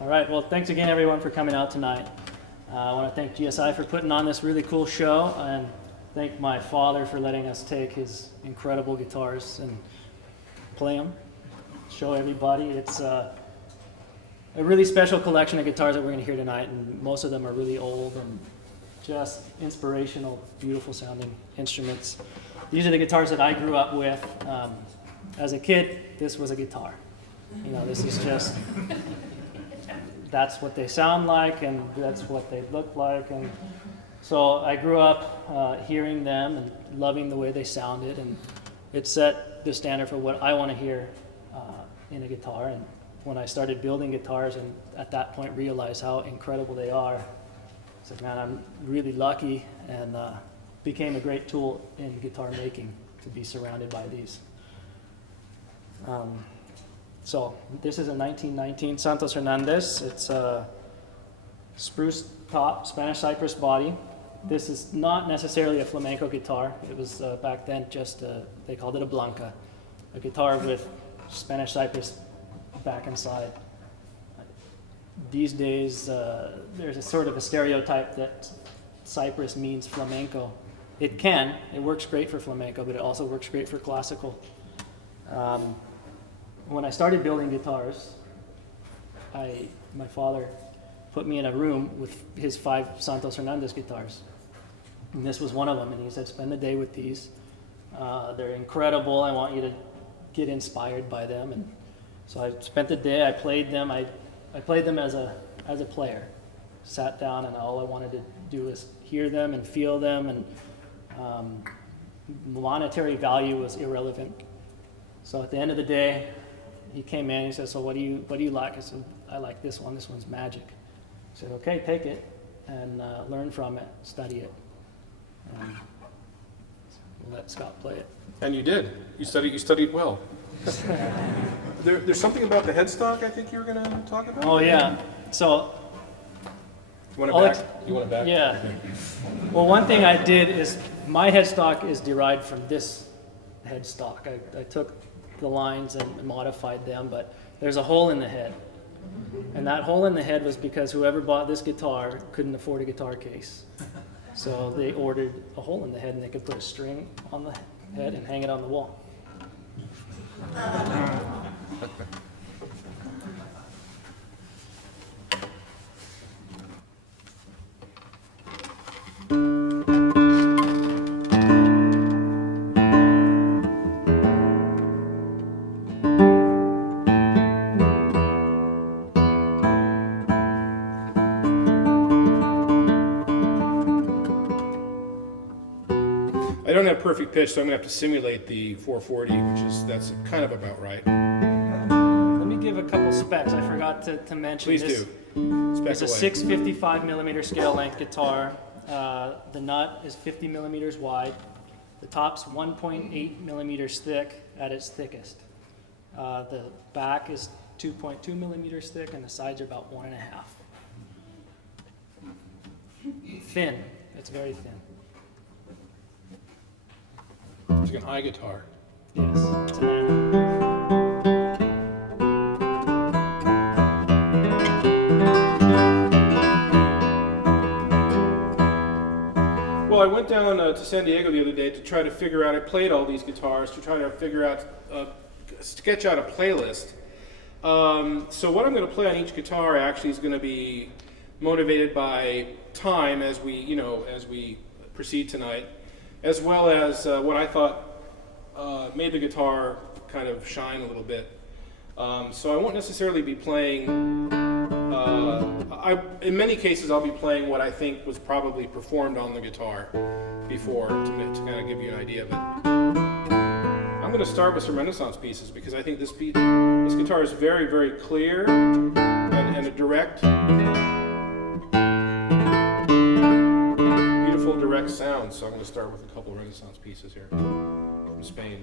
All right, well, thanks again, everyone, for coming out tonight. I want to thank GSI for putting on this really cool show, and thank my father for letting us take his incredible guitars and play them, show everybody. It's a really special collection of guitars that we're going to hear tonight, and most of them are really old and just inspirational, beautiful sounding instruments. These are the guitars that I grew up with. As a kid, this was a guitar. You know, this is just, that's what they sound like, and that's what they look like. And so I grew up hearing them and loving the way they sounded, and it set the standard for what I want to hear in a guitar. And when I started building guitars and at that point realized how incredible they are, I said, man, I'm really lucky, and became a great tool in guitar making to be surrounded by these. So this is a 1919 Santos Hernandez. It's a spruce top, Spanish cypress body. This is not necessarily a flamenco guitar. It was back then just, they called it a blanca, a guitar with Spanish cypress back and side. These days, there's a sort of a stereotype that cypress means flamenco. It works great for flamenco, but it also works great for classical. When I started building guitars, my father put me in a room with his 5 Santos Hernandez guitars. And this was one of them, and he said, spend the day with these. They're incredible. I want you to get inspired by them. And so I spent the day, I played them. I played them as a player. Sat down, and all I wanted to do was hear them and feel them, and monetary value was irrelevant. So at the end of the day, he came in and he said, so what do you like? I said, I like this one. This one's magic. I said, okay, take it and learn from it, study it. And we'll let Scott play it. And you did. You studied well. There's something about the headstock I think you were going to talk about? Oh, yeah. So, You want it back? Yeah. Well, one thing I did is my headstock is derived from this headstock. I took the lines and modified them, but there's a hole in the head. And that hole in the head was because whoever bought this guitar couldn't afford a guitar case. So they ordered a hole in the head, and they could put a string on the head and hang it on the wall. I don't have perfect pitch, so I'm going to have to simulate the 440, that's kind of about right. Let me give a couple specs. I forgot to mention Please this. do. It's a 655 millimeter scale length guitar. The nut is 50 millimeters wide. The top's 1.8 millimeters thick at its thickest. The back is 2.2 millimeters thick, and the sides are about 1.5. Thin. It's very thin. It's like an eye guitar. Yes. It's an animal. Well, I went down to San Diego the other day to try to figure out, I played all these guitars to try to figure out, sketch out a playlist. So what I'm going to play on each guitar actually is going to be motivated by time as we proceed tonight, as well as what I thought made the guitar kind of shine a little bit. So I won't necessarily be playing, in many cases I'll be playing what I think was probably performed on the guitar before to kind of give you an idea of it. I'm going to start with some Renaissance pieces because I think this guitar is very, very clear and a direct, beautiful direct sound. So I'm going to start with a couple of Renaissance pieces here from Spain.